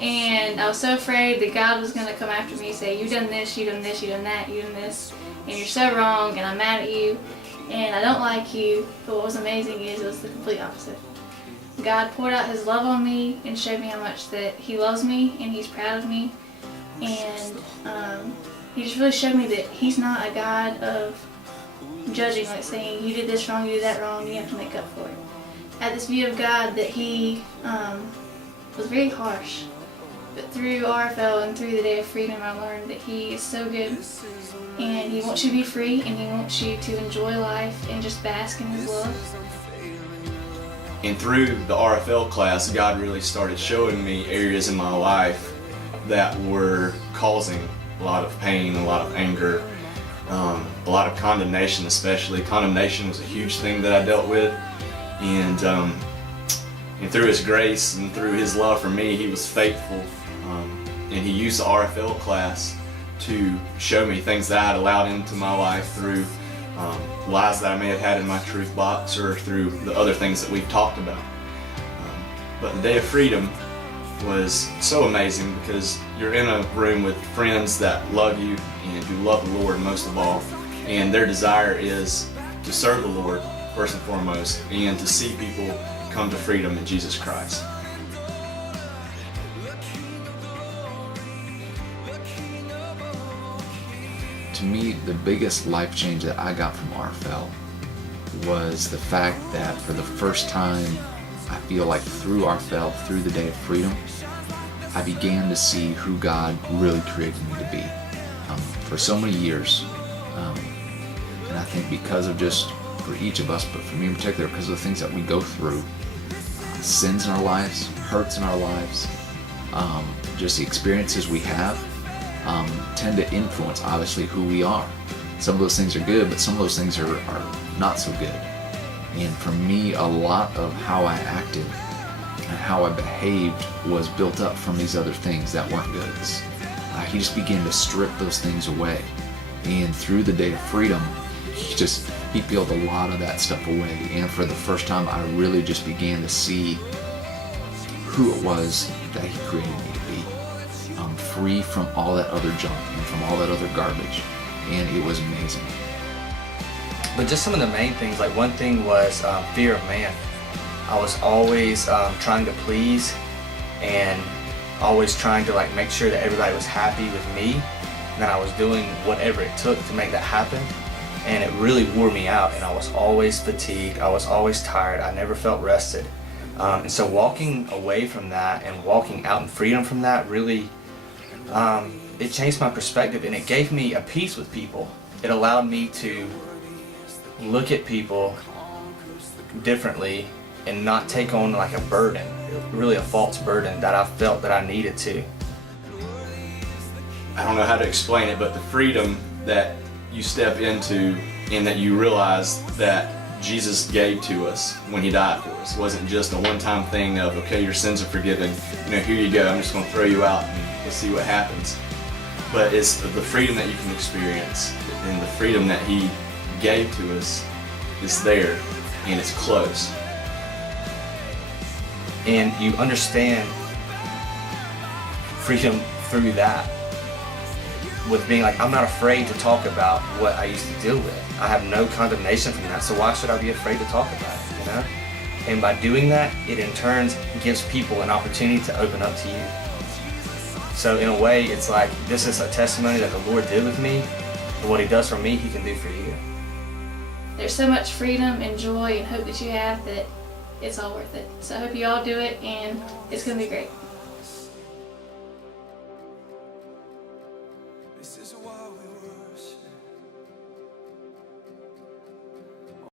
And I was so afraid that God was going to come after me and say, "You've done this, you've done this, you've done that, you've done this, and you're so wrong, and I'm mad at you, and I don't like you." But what was amazing is it was the complete opposite. God poured out His love on me and showed me how much that He loves me and He's proud of me. And He just really showed me that He's not a God of judging, like saying, "You did this wrong, you did that wrong, you have to make up for it." I had this view of God that He was very harsh. But through RFL and through the Day of Freedom, I learned that He is so good, and He wants you to be free, and He wants you to enjoy life and just bask in His love. And through the RFL class, God really started showing me areas in my life that were causing a lot of pain, a lot of anger, a lot of condemnation especially. Condemnation was a huge thing that I dealt with, and through His grace and through His love for me, He was faithful. And He used the RFL class to show me things that I had allowed into my life through lies that I may have had in my truth box or through the other things that we've talked about. But the Day of Freedom was so amazing because you're in a room with friends that love you and who love the Lord most of all, and their desire is to serve the Lord first and foremost and to see people come to freedom in Jesus Christ. To me, the biggest life change that I got from RFL was the fact that for the first time, I feel like through RFL, through the Day of Freedom, I began to see who God really created me to be. For so many years, and I think because of just, for each of us, but for me in particular, because of the things that we go through, sins in our lives, hurts in our lives, just the experiences we have, tend to influence, obviously, who we are. Some of those things are good, but some of those things are not so good. And for me, a lot of how I acted and how I behaved was built up from these other things that weren't good. He just began to strip those things away. And through the Day of Freedom, he peeled a lot of that stuff away. And for the first time, I really just began to see who it was that He created me to be. Free from all that other junk and from all that other garbage, and it was amazing. But just some of the main things, like one thing was fear of man. I was always trying to please and always trying to make sure that everybody was happy with me, and that I was doing whatever it took to make that happen, and it really wore me out, and I was always fatigued, I was always tired, I never felt rested. And so walking away from that and walking out in freedom from that really it changed my perspective, and it gave me a peace with people. It allowed me to look at people differently and not take on a burden, really a false burden that I felt that I needed to. I don't know how to explain it, but the freedom that you step into and that you realize that Jesus gave to us when He died for us wasn't just a one-time thing of, okay, your sins are forgiven, here you go, I'm just going to throw you out and let's see what happens. But it's the freedom that you can experience, and the freedom that He gave to us is there, and it's close. And you understand freedom through that, with being I'm not afraid to talk about what I used to deal with. I have no condemnation from that, so why should I be afraid to talk about it, And by doing that, it in turn gives people an opportunity to open up to you. So in a way, it's this is a testimony that the Lord did with me, but what He does for me, He can do for you. There's so much freedom and joy and hope that you have that it's all worth it. So I hope you all do it, and it's going to be great.